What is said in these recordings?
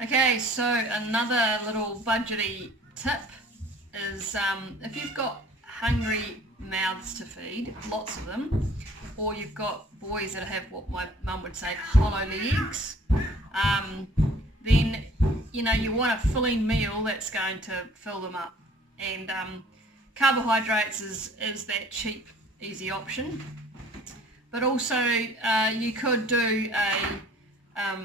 Okay, so another little budgety tip is if you've got hungry mouths to feed, lots of them, or you've got boys that have what my mum would say hollow legs, then you want a filling meal that's going to fill them up. And carbohydrates is that cheap, easy option. But also you could do a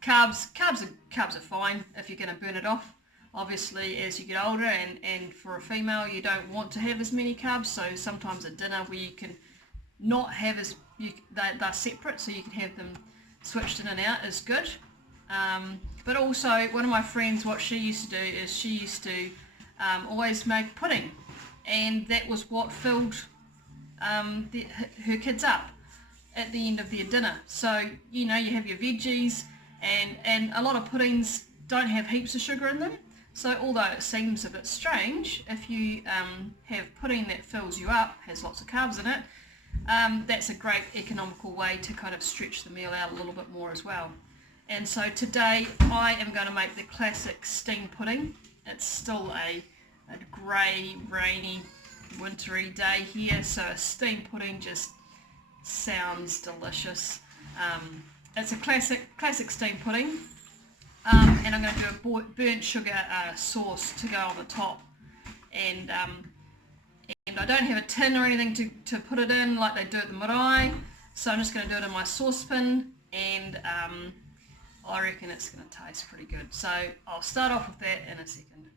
carbs are fine if you're going to burn it off. Obviously, as you get older, and for a female, you don't want to have as many carbs. So sometimes at dinner, where you can not have they're separate, so you can have them switched in and out, is good. But also, one of my friends, what she used to do is she used to always make pudding, and that was what filled her kids up at the end of their dinner. So you have your veggies, and a lot of puddings don't have heaps of sugar in them. So although it seems a bit strange, if you have pudding that fills you up, has lots of carbs in it, that's a great economical way to kind of stretch the meal out a little bit more as well. And so today I am going to make the classic steam pudding. It's still a grey, rainy, wintry day here, so a steam pudding just sounds delicious. It's a classic steam pudding, and I'm going to do a burnt sugar sauce to go on the top, and I don't have a tin or anything to put it in like they do at the marae, so I'm just going to do it in my saucepan, and I reckon it's going to taste pretty good. So I'll start off with that in a second.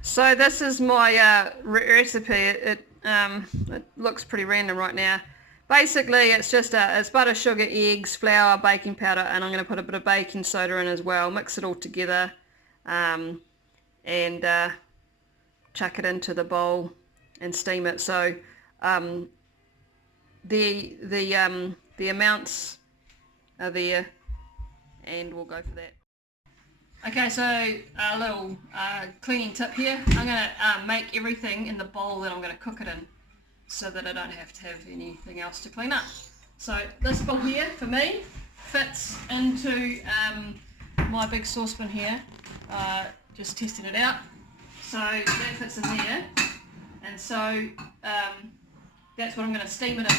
So this is my recipe. It looks pretty random right now. Basically, it's just it's butter, sugar, eggs, flour, baking powder, and I'm going to put a bit of baking soda in as well. Mix it all together, and chuck it into the bowl and steam it. So the amounts are there, and we'll go for that. Okay, so a little cleaning tip here. I'm going to make everything in the bowl that I'm going to cook it in, so that I don't have to have anything else to clean up. So this bowl here, for me, fits into my big saucepan here. Just testing it out. So that fits in there. And so that's what I'm going to steam it in.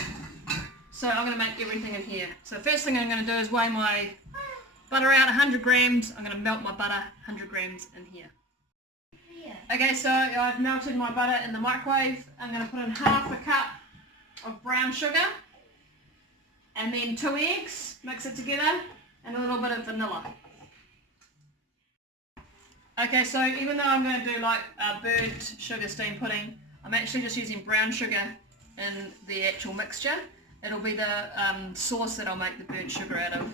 So I'm going to make everything in here. So first thing I'm going to do is weigh my butter out, 100 grams. I'm going to melt my butter, 100 grams in here. Okay, so I've melted my butter in the microwave. I'm going to put in half a cup of brown sugar, and then 2 eggs, mix it together, and a little bit of vanilla. Okay, so even though I'm going to do like a burnt sugar steam pudding, I'm actually just using brown sugar in the actual mixture. It'll be the sauce that I'll make the burnt sugar out of.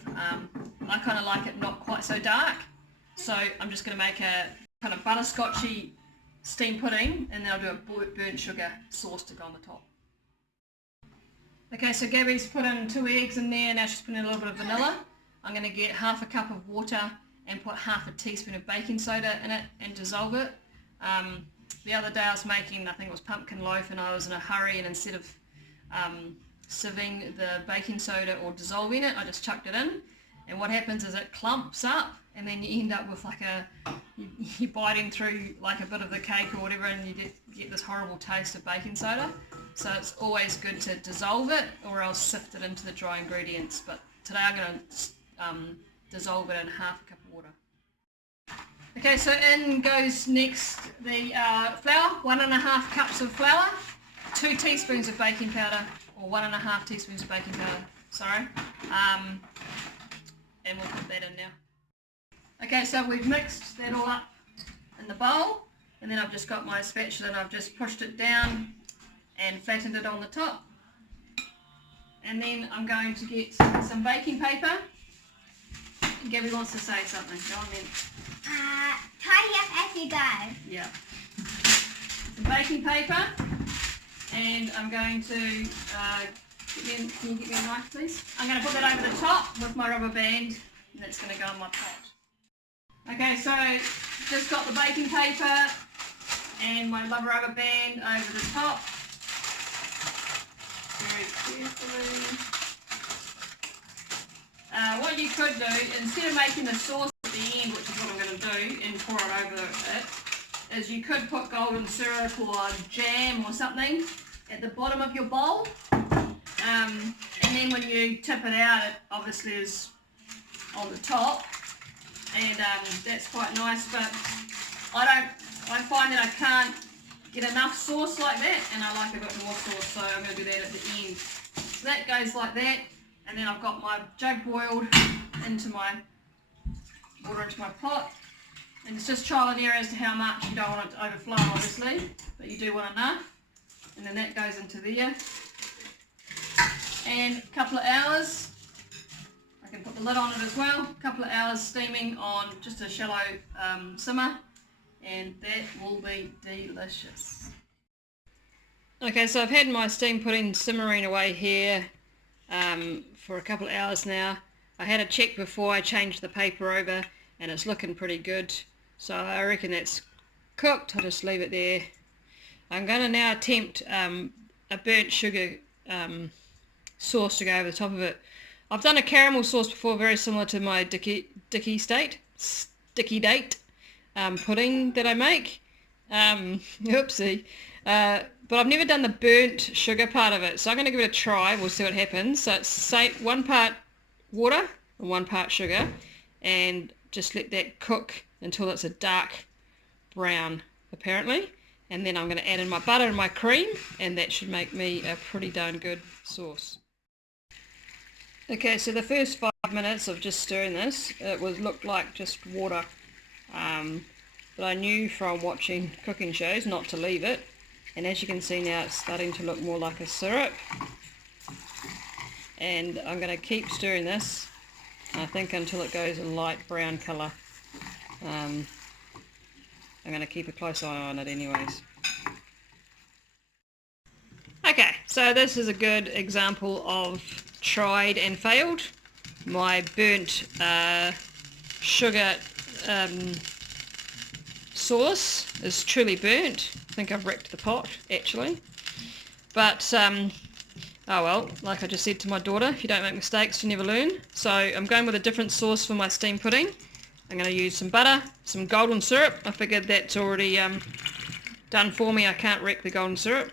I kind of like it not quite so dark, so I'm just going to make a kind of butterscotchy steam pudding, and then I'll do a burnt sugar sauce to go on the top. Okay, so Gabby's put in 2 eggs in there. Now she's putting in a little bit of vanilla. I'm going to get half a cup of water and put half a teaspoon of baking soda in it and dissolve it. The other day I was making, I think it was pumpkin loaf, and I was in a hurry, and instead of sieving the baking soda or dissolving it, I just chucked it in, and what happens is it clumps up, and then you end up with like you're biting through like a bit of the cake or whatever, and you get this horrible taste of baking soda. So it's always good to dissolve it, or else sift it into the dry ingredients. But today I'm going to dissolve it in half a cup of water. Okay, so in goes next the flour, 1.5 cups of flour, 2 teaspoons of baking powder, or 1.5 teaspoons of baking powder, sorry, and we'll put that in now. Okay, so we've mixed that all up in the bowl, and then I've just got my spatula and I've just pushed it down and flattened it on the top. And then I'm going to get some baking paper. Gabby wants to say something. Go on then. Tidy up as you go. Yeah. Some baking paper, and I'm going to can you get me a knife, please? I'm going to put that over the top with my rubber band, and that's going to go on my pot. Okay, so just got the baking paper and my rubber band over the top. Very carefully. What what you could do, instead of making the sauce at the end, which is what I'm going to do, and pour it over it, is you could put golden syrup or jam or something at the bottom of your bowl. And then when you tip it out, it obviously is on the top, and that's quite nice, but I find that I can't get enough sauce like that, and I like a bit more sauce, so I'm going to do that at the end. So that goes like that, and then I've got my jug boiled into my water into my pot, and it's just trial and error as to how much. You don't want it to overflow obviously, but you do want enough, and then that goes into there, and a couple of hours. I can put the lid on it as well. A couple of hours steaming on just a shallow simmer, and that will be delicious. Okay, so I've had my steam pudding simmering away here for a couple of hours now. I had a check before I changed the paper over, and it's looking pretty good. So I reckon that's cooked. I'll just leave it there. I'm going to now attempt a burnt sugar sauce to go over the top of it. I've done a caramel sauce before, very similar to my sticky date pudding that I make. Oopsie. But I've never done the burnt sugar part of it, so I'm going to give it a try. We'll see what happens. So it's 1 part water and 1 part sugar, and just let that cook until it's a dark brown apparently, and then I'm going to add in my butter and my cream, and that should make me a pretty darn good sauce. Okay, so the first 5 minutes of just stirring this, it looked like just water, but I knew from watching cooking shows not to leave it, and as you can see now it's starting to look more like a syrup, and I'm going to keep stirring this, I think, until it goes a light brown colour. I'm going to keep a close eye on it anyways. Okay, so this is a good example of tried and failed. My burnt sugar sauce is truly burnt. I think I've wrecked the pot actually, but oh well, like I just said to my daughter, if you don't make mistakes you never learn. So I'm going with a different sauce for my steam pudding. I'm going to use some butter, some golden syrup. I figured that's already done for me, I can't wreck the golden syrup,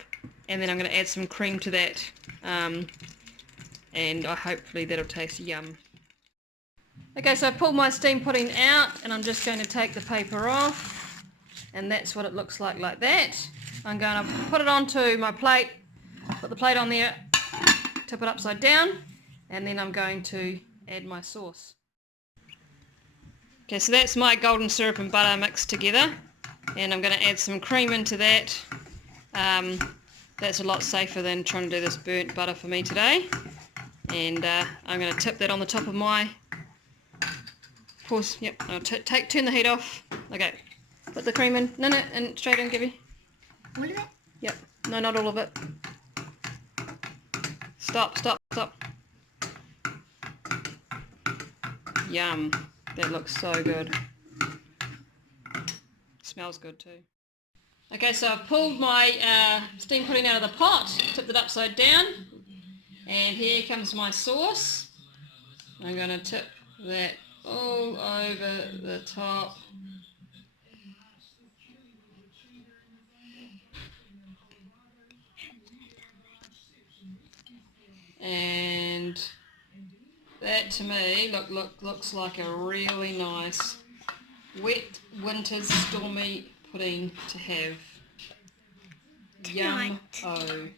and then I'm going to add some cream to that, and hopefully that'll taste yum. Okay, so I pulled my steam pudding out, and I'm just going to take the paper off, and that's what it looks like that. I'm going to put it onto my plate, put the plate on there, tip it upside down, and then I'm going to add my sauce. Okay, so that's my golden syrup and butter mixed together, and I'm going to add some cream into that. That's a lot safer than trying to do this burnt butter for me today. And I'm going to tip that on the top of my... Pause. Yep. I'll turn the heat off. Okay. Put the cream in. No, and straight in, Gibby. All of it? Yep. No, not all of it. Stop. Yum. That looks so good. Smells good too. Okay, so I've pulled my steam pudding out of the pot, tipped it upside down, and here comes my sauce. I'm going to tip that all over the top. And that to me looks like a really nice wet winter's stormy pudding to have. Yum. Oh.